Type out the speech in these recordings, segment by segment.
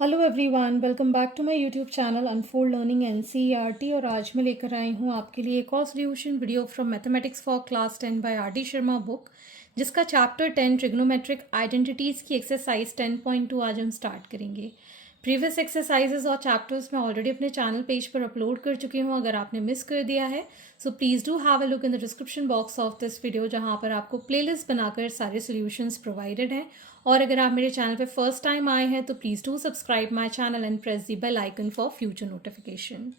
Hello everyone, welcome back to my YouTube channel unfold learning NCERT. और आज मैं लेकर आई हूँ आपके लिए एक और solution video from mathematics for class 10 by R D Sharma book, जिसका चैप्टर 10 ट्रिग्नोमेट्रिक आइडेंटिटीज़ की एक्सरसाइज 10.2 आज हम स्टार्ट करेंगे। प्रीवियस एक्सरसाइजेज और चैप्टर्स मैं ऑलरेडी अपने चैनल पेज पर अपलोड कर चुकी हूँ। अगर आपने मिस कर दिया है so please do have a look in the description box of this video, जहाँ पर आपको प्लेलिस्ट बनाकर सारे सॉल्यूशंस प्रोवाइडेड हैं। और अगर आप मेरे चैनल पे फर्स्ट टाइम आए हैं तो please do subscribe my channel and press the bell icon for future notification.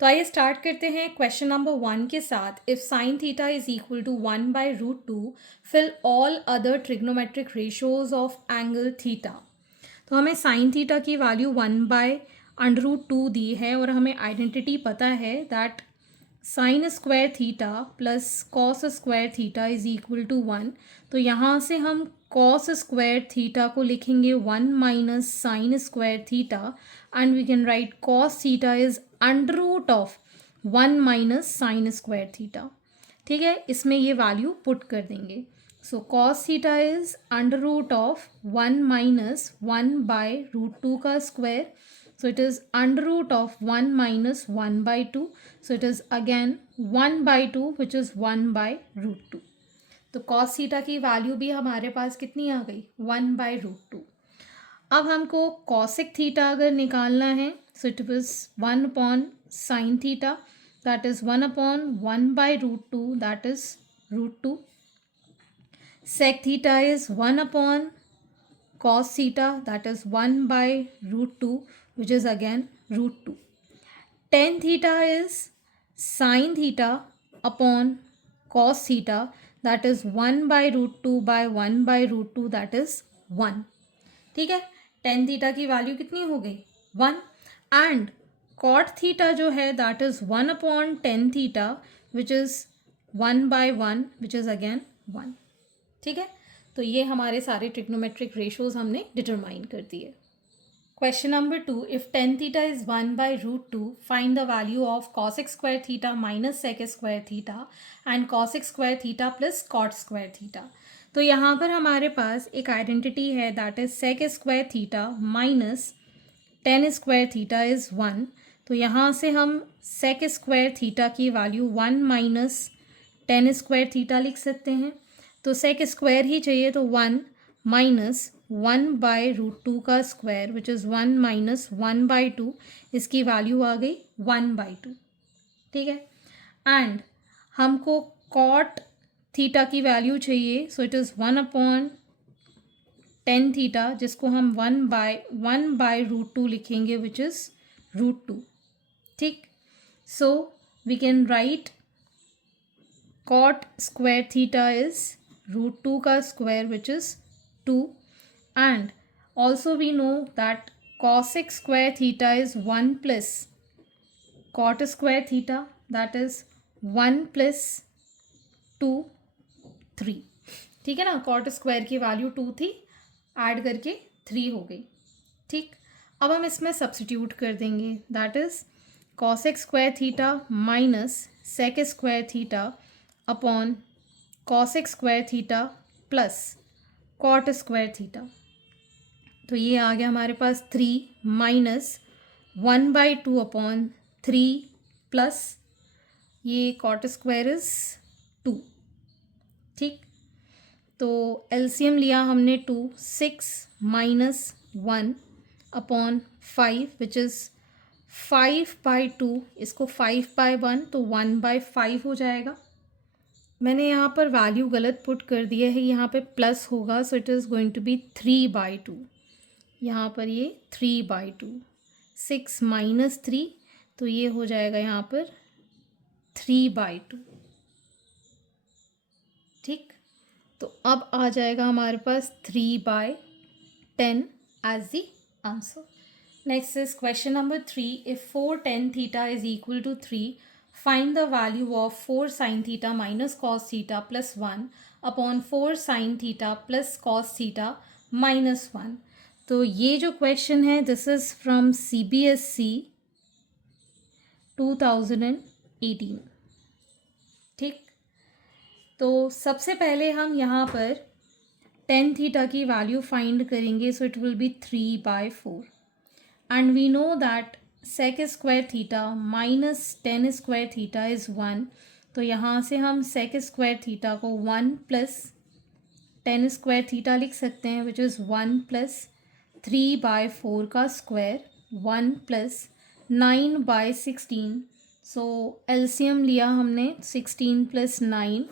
तो आइए स्टार्ट करते हैं क्वेश्चन नंबर 1 के साथ। If sine theta is equal to 1/√2 fill all other trigonometric ratios of angle theta. तो हमें साइन थीटा की value 1/√2 दी है और हमें आइडेंटिटी पता है that sine square theta plus cos square theta is equal to 1। तो यहाँ से हम कॉस स्क्वायर थीटा को लिखेंगे 1 minus sine square theta, and we can write cos theta is under root of 1 minus sine square theta. ठीक है, इसमें ये वैल्यू पुट कर देंगे। So cos theta is under root of 1 minus 1/√2 का square. So it is under root of 1 minus 1/2. So it is again 1/2 which is 1/√2. तो cos theta की value भी हमारे पास कितनी आ गई 1/√2. अब हमको cosic थीटा अगर निकालना है so it was 1 upon sin theta, that is 1 upon 1/√2, that is √2. Sec theta is 1 upon cos theta, that is 1/√2, which is again √2. Tan theta is sin theta upon cos theta, that is 1/√2 by 1/√2, that is 1. ठीक है, tan theta की value कितनी हो गई 1, and cot theta जो है that is 1 upon tan theta, which is 1/1, which is again 1. ठीक है, तो ये हमारे सारे ट्रिग्नोमेट्रिक रेशियोज हमने डिटरमाइन कर दिए। Question number 2, if tan theta is 1/√2 find the value of cosec square theta minus sec square theta and cosec square theta plus cot square theta. तो यहाँ पर हमारे पास एक आइडेंटिटी है that is sec square theta minus tan square theta is 1। तो यहाँ से हम sec स्क्वायर थीटा की value 1 minus tan square theta लिख सकते हैं। तो सेक स्क्वायर ही चाहिए, तो 1 माइनस 1/√2 का स्क्वायर विच इज़ 1 माइनस 1/2, इसकी वैल्यू आ गई 1/2। ठीक है, एंड हमको कॉट थीटा की वैल्यू चाहिए, so it is 1 upon tan theta, जिसको हम 1/√2 लिखेंगे विच इज़ √2। ठीक, so we can write cot square theta is √2 का square which is 2, and also we know that cosec square theta is 1 plus cot square theta, that is 1 plus 2 3। ठीक है ना, cot square की value 2 थी, add करके 3 हो गई। ठीक, अब हम इसमें सब्सटीट्यूट कर देंगे, that is cosec square theta minus sec square theta upon cosec square theta plus cot square theta. तो ये आ गया हमारे पास 3 माइनस 1/2 अपॉन 3 प्लस ये cot स्क्वायर इज 2। ठीक, तो एलसीएम लिया हमने 2, 6 माइनस 1 अपॉन 5 विच इज़ 5/2, इसको 5/1 तो 1/5 हो जाएगा। मैंने यहाँ पर वैल्यू गलत पुट कर दिया है, यहाँ पे प्लस होगा, so it is going to be 3/2। यहाँ पर ये 3/2, 6 माइनस 3, तो ये हो जाएगा यहाँ पर 3/2। ठीक, तो अब आ जाएगा हमारे पास 3/10 as the answer. Next is question number 3, if 4 tan theta is equal to 3 find the value of 4 sin theta minus cos theta plus 1 upon 4 sin theta plus cos theta minus 1। तो ये जो क्वेश्चन है this is from CBSE 2018। ठीक, तो सबसे पहले हम यहाँ पर tan थीटा की वैल्यू फाइंड करेंगे, so it will be 3/4। and we know that sec square theta minus tan square theta is 1. तो यहाँ से हम sec square theta को 1 plus tan square theta लिख सकते हैं, which is 1 plus 3/4 का square, 1 plus 9/16. So LCM लिया हमने 16 plus 9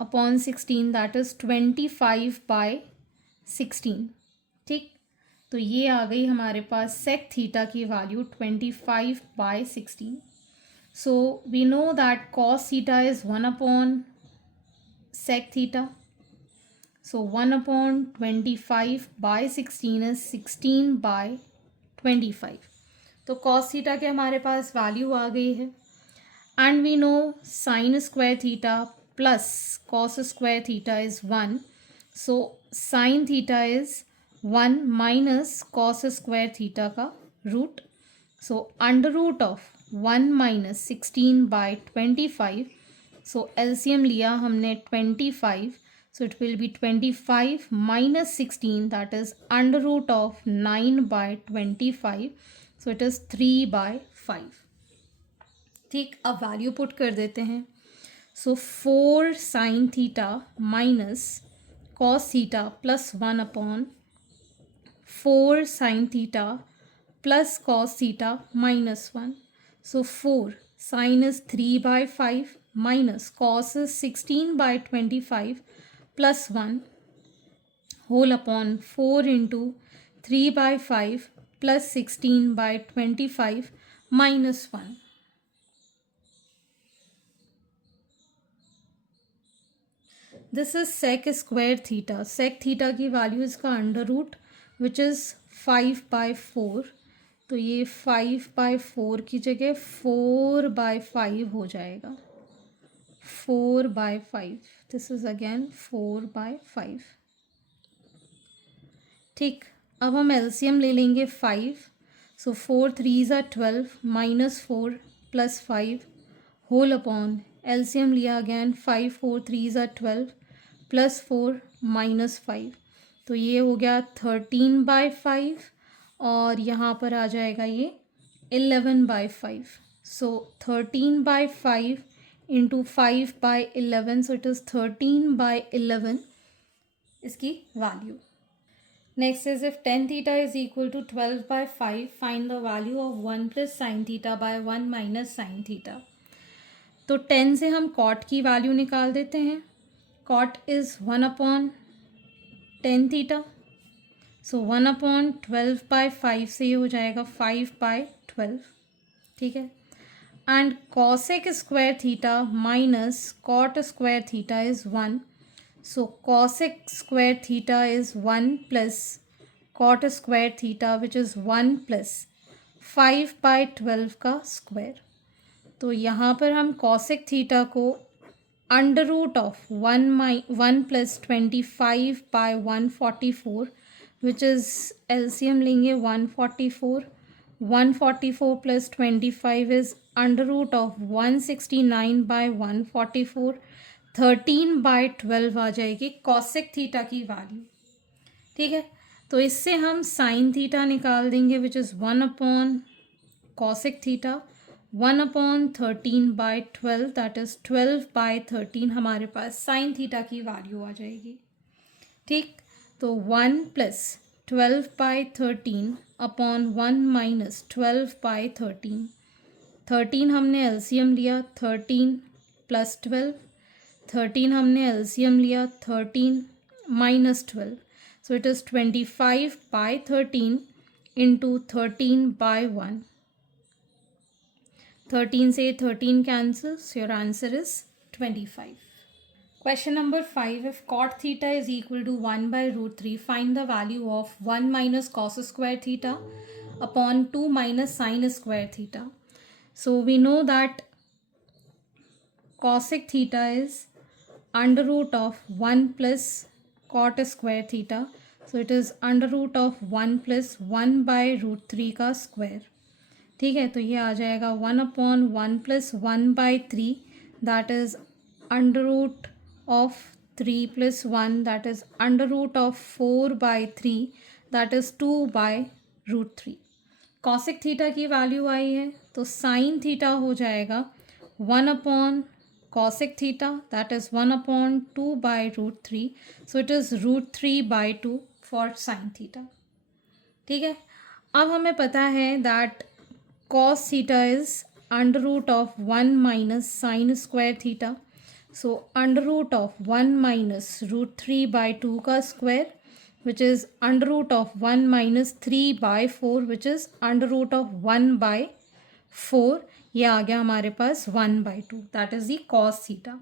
upon 16, that is 25/16. ठीक, तो ये आ गई हमारे पास sec थीटा की value 25/16. So we know that cos theta is 1 upon sec theta. So 1 upon 25/16 is 16/25. तो cos थीटा के हमारे पास वैल्यू आ गई है. And we know sin square theta plus cos square theta is 1. So sin theta is 1 minus cos square theta का root. So under root of 1 minus 16/25. So LCM लिया हमने 25. So it will be 25 minus 16, that is under root of 9/25. So it is 3/5. ठीक, अब value put कर देते हैं. सो 4 sin theta minus cos theta plus 1 upon 4 sin theta plus cos theta minus 1. So 4 sin is 3/5 minus cos is 16/25 plus 1 whole upon 4 into 3/5 plus 16/25 minus 1. This is sec square theta. Sec theta की value इसका under root which is 5/4. तो ये 5/4 की जगह 4/5 हो जाएगा. 4/5. This is again 4/5. ठीक, अब हम LCM ले लेंगे 5. So 4 3s are 12 minus 4 plus 5 whole upon LCM लिया again 5 4 3s are 12 plus 4 minus 5. तो ये हो गया 13/5 और यहाँ पर आ जाएगा ये 11/5. सो 13/5 into 5/11, so it is 13/11 इसकी value. Next is if tan theta is equal to 12/5, find the value of 1 plus sin theta by 1 minus sin theta. तो 10 से हम cot की वैल्यू निकाल देते हैं. cot is 1 upon tan theta. So 1 upon 12/5 से ये हो जाएगा 5/12. ठीक है. And cosec square theta minus cot square theta is 1. So cosec square theta is 1 plus cot square theta, which is 1 plus 5/12 का स्क्वायर. तो यहाँ पर हम cosec theta को under root of 1 plus 25/144, which is LCM लेंगे 144. 144 plus 25 is under root of 169/144. 13/12 आ जाएगी cosec theta की value. ठीक है, तो इससे हम sin थीटा निकाल देंगे विच is 1 upon cosec theta. 1 upon 13/12, that is 12/13 हमारे पास sin थीटा की वैल्यू आ जाएगी. ठीक, तो 1 plus 12/13 अपॉन 1 माइनस 12/13. 13 हमने LCM लिया 13 प्लस 12. 13 हमने LCM लिया 13 minus 12. So it is 25/13 into 13/1. 13 से 13 cancels, your answer is 25. Question number 5. If cot theta is equal to 1/√3, find the value of 1 minus cos square theta upon 2 minus sin square theta. So we know that cosec theta is under root of 1 plus cot square theta. So it is under root of 1 plus 1/√3 का square. ठीक है, तो ये आ जाएगा 1 upon 1 plus 1/3, that is under root of 3 plus 1, that is under root of 4/3, that is 2/√3. Cosec theta की value आई है तो साइन थीटा हो जाएगा 1/cosic theta, that is 1/2/√3. So it is √3/2 for sine theta. ठीक है. अब हमें पता है that cos theta is under root of 1 minus sine square theta. So under root of 1 minus √3/2 का square which is under root of 1 minus 3/4 which is under root of 1/4. ये आ गया हमारे पास 1/2, that is the cos theta.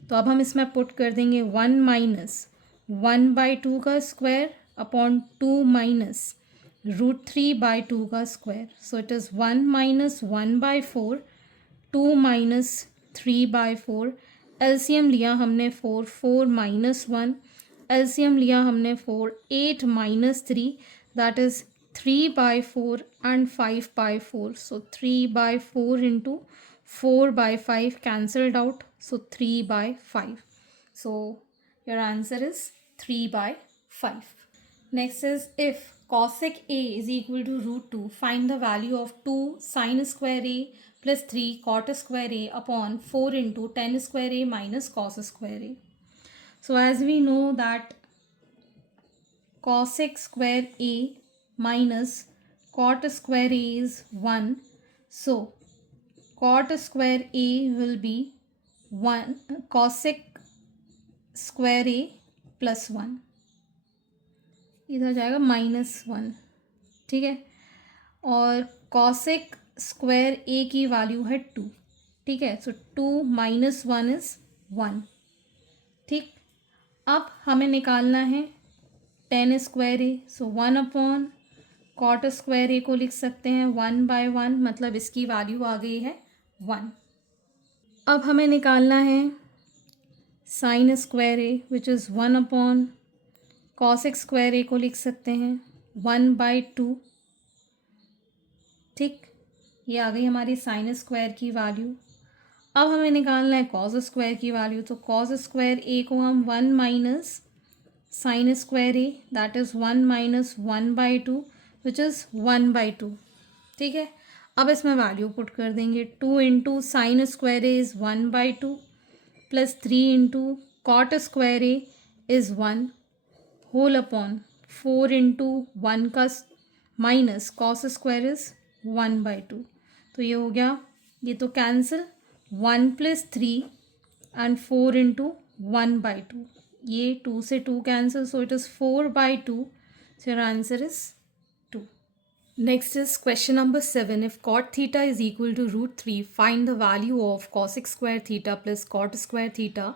तो अब हम इसमें put कर देंगे 1 माइनस 1/2 का स्क्वायर अपॉन 2 माइनस √3/2 का square. So it is 1 minus 1/4, 2 minus 3/4. LCM लिया हमने 4, 4 माइनस 1. एलसीएम लिया हमने 4, 8 minus 3, that is 3/4 and 5/4. So 3/4 into 4/5 cancelled out, so 3/5. So your answer is 3/5. Next is if cosec a is equal to √2, find the value of 2 sin square a plus 3 cot square a upon 4 into tan square a minus cos square a. So as we know that cosec square a minus cot square a is 1. So cot square a will be 1 cosec square a plus 1. इधर जाएगा -1. ठीक है. और cosec square a की value है 2. ठीक है. सो 2 minus 1 is 1. ठीक. अब हमें निकालना है tan square A. So 1 cot square A को लिख सकते हैं 1/1, मतलब इसकी वैल्यू आ गई है 1. अब हमें निकालना है sine square A which is 1 cosec square A को लिख सकते हैं 1/2. ठीक. ये आ गई हमारी साइन स्क्वायर की वैल्यू. अब हमें निकालना है कॉस स्क्वायर की वैल्यू. तो कॉस स्क्वायर ए को हम 1 minus sine square A, that is 1 minus 1/2 which is 1/2. ठीक है. अब इसमें वैल्यू पुट कर देंगे. 2 into sine square A is 1/2 plus 3 into cot square A is 1 whole upon 4 into 1 का माइनस कॉस स्क्वायर इज़ 1/2. तो ये हो गया. ये तो कैंसिल. 1 plus 3 and 4 into 1/2. ये 2 से 2 cancel, so it is 4/2. So your answer is 2. Next is question number 7. If cot theta is equal to √3, find the value of cosec square theta plus cot square theta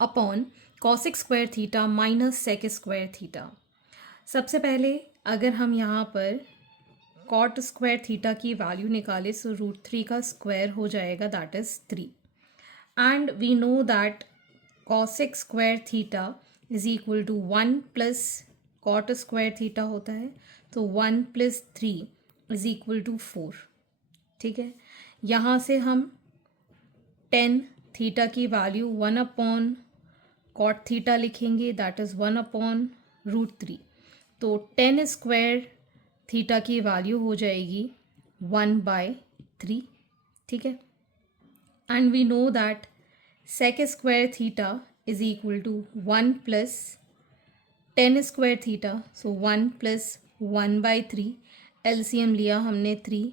upon cosec square theta minus sec square theta. सबसे पहले अगर हम यहाँ पर cot square theta की value निकाले, so √3 का square हो जाएगा, that is 3. And we know that cosec square theta is equal to 1 plus cot square theta होता है. तो 1 प्लस 3 इज इक्वल टू 4. ठीक है. यहाँ से हम tan थीटा की वैल्यू 1/cot थीटा लिखेंगे, दैट इज़ 1/√3. तो tan स्क्वायर थीटा की वैल्यू हो जाएगी 1/3. ठीक है. And we know that sec square theta is equal to 1 plus tan square theta. So 1 plus 1/3. LCM लिया हमने 3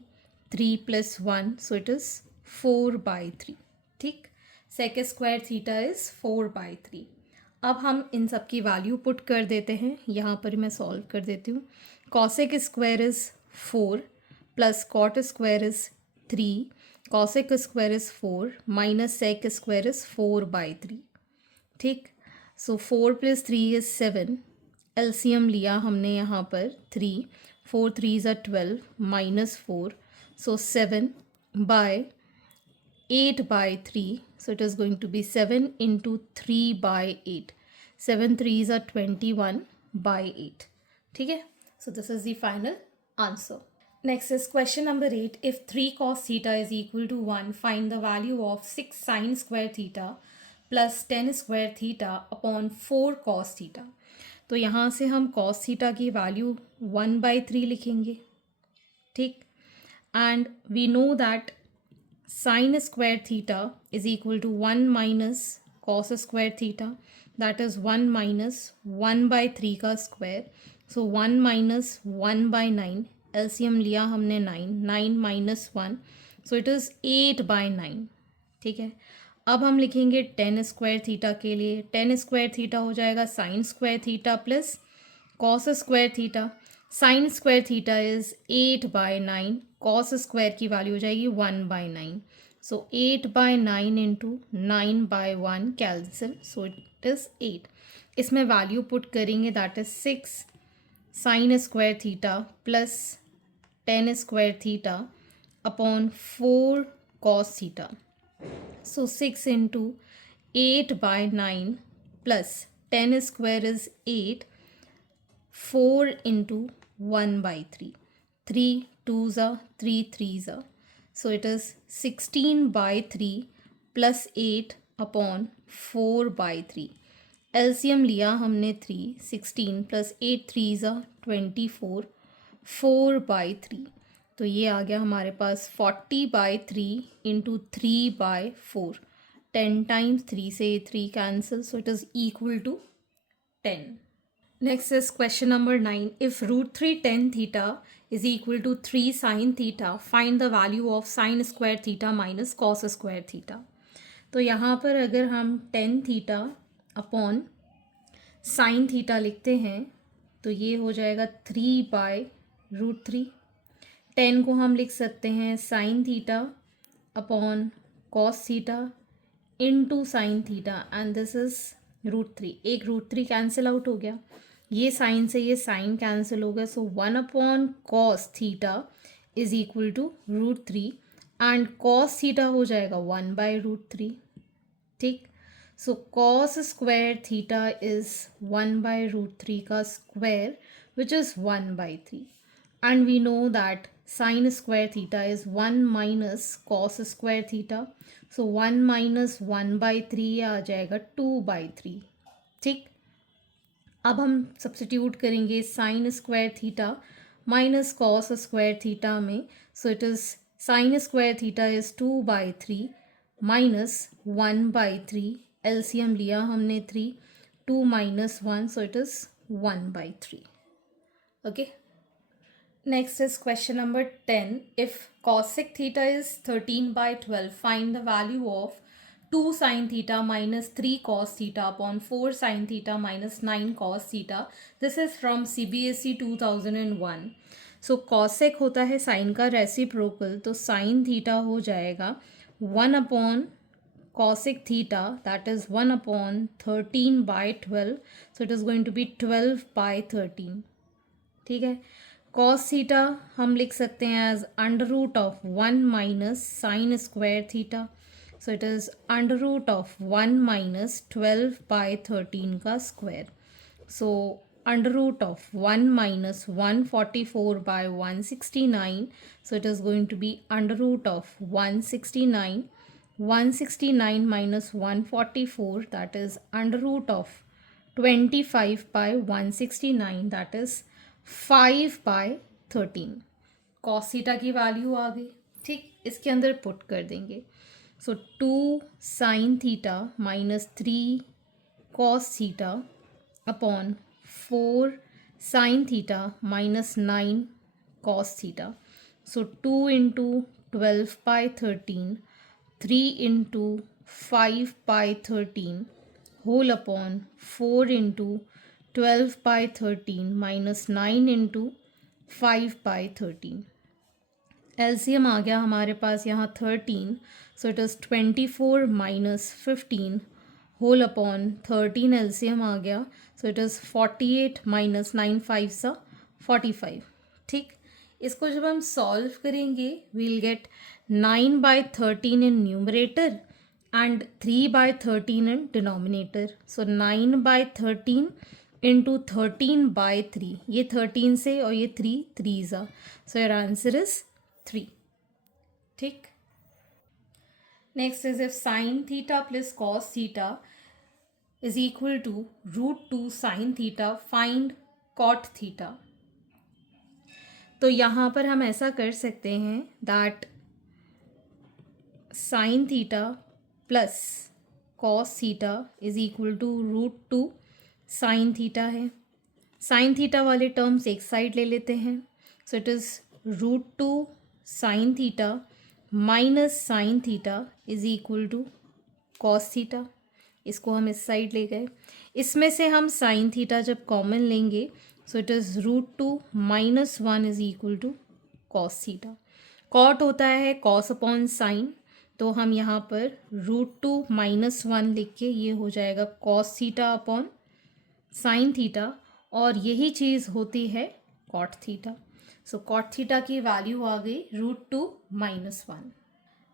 प्लस 1, सो इट इज़ 4/3. ठीक. sec square theta is 4/3. अब हम इन सब की वैल्यू पुट कर देते हैं. यहाँ पर मैं सॉल्व कर देती हूँ. cosec square is 4 plus cot square is 3, cosec square is 4 minus sec square is 4/3. ठीक. सो 4 प्लस 3 इज़ 7. एलसीएम लिया हमने यहाँ पर 3, 4 3s are 12 minus 4, so 7/8/3. So it is going to be 7 into 3/8. 7 3s are 21/8. ठीक है. So this is the final answer. Next is question number 8. If 3 cos theta is equal to 1, find the value of 6 sin square theta plus 10 square theta upon 4 cos theta. तो यहाँ से हम cos theta की value 1/3 लिखेंगे. ठीक. and we know that sine square theta is equal to 1 minus cos square theta, that is 1 minus 1 by 3 का square. So 1 minus 1 by 9, LCM लिया हमने 9 minus 1, so it is 8 by 9. ठीक है, अब हम लिखेंगे टेन स्क्वायर थीटा के लिए. टेन स्क्वायर थीटा हो जाएगा sine square theta plus cos square theta. Sine square theta is 8 by 9, cos square की वैल्यू हो जाएगी 1 by 9. So 8 by 9 into 9 by 1 cancel, so it is 8. इसमें वैल्यू पुट करेंगे, that is 6 sine square theta plus tan square theta upon 4 cos theta. So 6 into 8 by 9 plus 10 square is 8, 4 into 1 by 3. 3 2s are 3 3s are. So it is 16 by 3 plus 8 upon 4 by 3. LCM लिया हमने 3, 16 plus 8 3s are 24, 4 by 3. तो ये आ गया हमारे पास 40 by 3 into 3 by 4. 10 times 3 से 3 cancel, so it is equal to 10. Next is question number 9. If √3 tan theta is equal to 3 sine theta, find the value of sine square theta minus cos square theta. तो यहाँ पर अगर हम tan theta upon sine theta लिखते हैं तो ये हो जाएगा 3 बाय √3. 10 को हम लिख सकते हैं sine theta upon cos theta into sine theta, and this is √3. एक √3 कैंसिल आउट हो गया, ये साइन से ये साइन कैंसिल हो गया. So 1 upon cos theta is equal to √3 and cos theta हो जाएगा 1 बाय √3. ठीक, so cos square theta is 1 by √3 का square which is 1 by 3. And we know that sin square theta is 1 minus cos square theta. So 1 minus 1 by 3 आ जाएगा 2 by 3. ठीक, अब हम substitute करेंगे sin square theta minus cos square theta में. So it is sin square theta is 2 by 3 minus 1 by 3. LCM लिया हमने 3, 2 minus 1, so it is 1 by 3. Okay. Next is question number 10. If cosec theta is 13 by 12, find the value of 2 sin theta minus 3 cos theta upon 4 sin theta minus 9 cos theta. This is from CBSE 2001. So cosec होता है sin का reciprocal, तो sin theta हो जाएगा 1 upon cosec theta, that is 1 upon 13 by 12. So it is going to be 12 by 13. ठीक है, cos theta हम लिख सकते हैं as under root of 1 minus sine square theta. So it is under root of 1 minus 12 by 13 का square. So under root of 1 minus 144 by 169. So it is going to be under root of 169. 169 minus 144, that is under root of 25 by 169, that is 5 by 13. Cos theta की value आ गई. ठीक, इसके अंदर put कर देंगे. So 2 sine theta minus 3 cos theta upon 4 sine theta minus 9 cos theta. So 2 into 12 by 13, 3 into 5 by 13 whole upon 4 into 12 by 13 minus 9 into 5 by 13. LCM आ गया हमारे पास यहाँ 13. So it is 24 minus 15 whole upon 13. LCM आ गया. So it is 48 minus 9 5 सा 45. ठीक, इसको जब हम solve करेंगे we'll get 9 by 13 in numerator and 3 by 13 in denominator. So 9 by 13 into 13 by 3. ये 13 से और ये 3 3s are. So your answer is 3. ठीक, next is if sine theta plus cos theta is equal to √2 sine theta, find cot theta. तो यहाँ पर हम ऐसा कर सकते हैं that sine theta plus cos theta is equal to √2 sine theta है। साइन थीटा वाले टर्म्स एक साइड ले लेते हैं, सो it is √2 sine theta minus sine theta is equal to cos theta. इसको हम इस साइड ले गए। इसमें से हम साइन थीटा जब कॉमन लेंगे, so it is √2 minus 1 is equal to cos theta. Cot होता है कॉस अपॉन साइन, तो हम यहाँ पर √2 माइनस 1 लिख के ये हो जाएगा cos theta upon sine theta, और यही चीज़ होती है cot theta. So cot theta की वैल्यू आ गई √2 minus 1।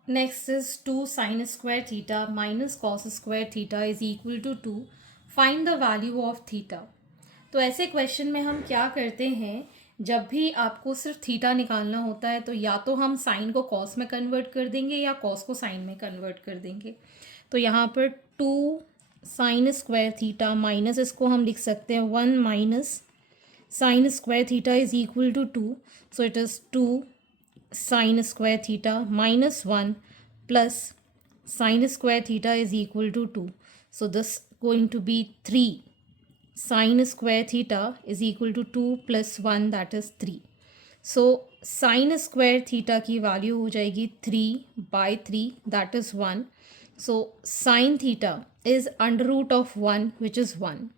Next is 2 sine square theta minus cos square theta is equal to 2। Find the value of theta. तो ऐसे क्वेश्चन में हम क्या करते हैं, जब भी आपको सिर्फ थीटा निकालना होता है तो या तो हम साइन को कॉस में कन्वर्ट कर देंगे या कॉस को साइन में कन्वर्ट कर देंगे। तो यहाँ पर 2 साइन स्क्वायर थीटा माइनस, इसको हम लिख सकते हैं 1 minus sine square theta is equal to 2। So it is 2 sine square theta minus 1 plus sine square theta is equal to 2। So this going to be 3 sine square theta is equal to 2 plus 1 that is 3। So sine square theta की value हो जाएगी 3/3 that is 1। So sine theta is under root of 1 which is 1।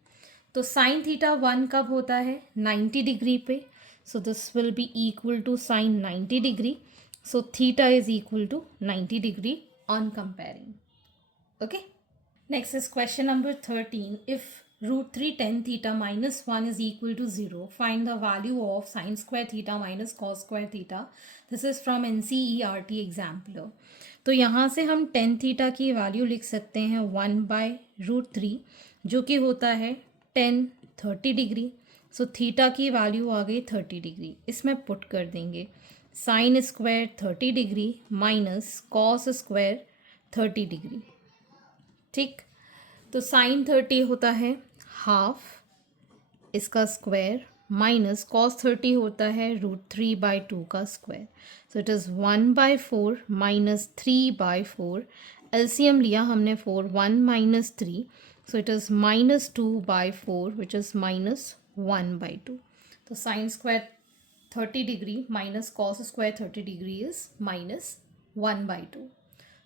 तो sine theta 1 कब होता है, 90 degree पे। So this will be equal to sine 90 degree. So theta is equal to 90 degree on comparing. Okay, next is question number 13। If √3 tan theta minus 1 is equal to 0, find the value of sin square theta minus cos square theta. This is from NCERT example. तो यहाँ से हम tan theta की value लिख सकते हैं 1/√3, जो कि होता है tan 30 डिग्री। सो थीटा की वैल्यू आ गई 30 डिग्री। इसमें पुट कर देंगे sine square 30 degree minus cos square 30 degree. ठीक, तो साइन 30 होता है हाफ, इसका स्क्वायर माइनस कॉस 30 होता है √3/2 का square. So it is 1/4 minus 3/4। LCM लिया हमने 4, 1 minus 3, so it is -2/4 which is -1/2। तो sine square 30 degree minus cos square 30 degree is -1/2।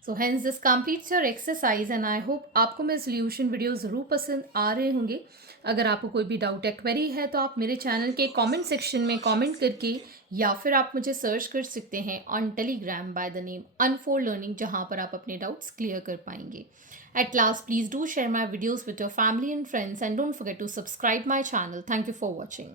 So hence this completes your exercise and I hope आपको मेरे solution video ज़रूर पसंद आ रहे होंगे। अगर आपको कोई भी डाउट या क्वेरी है तो आप मेरे चैनल के कमेंट सेक्शन में कमेंट करके, या फिर आप मुझे सर्च कर सकते हैं on Telegram by the name Unfold Learning, जहाँ पर आप अपने डाउट्स क्लियर कर पाएंगे। At last, please do share my videos with your family and friends and don't forget to subscribe my channel. Thank you for watching.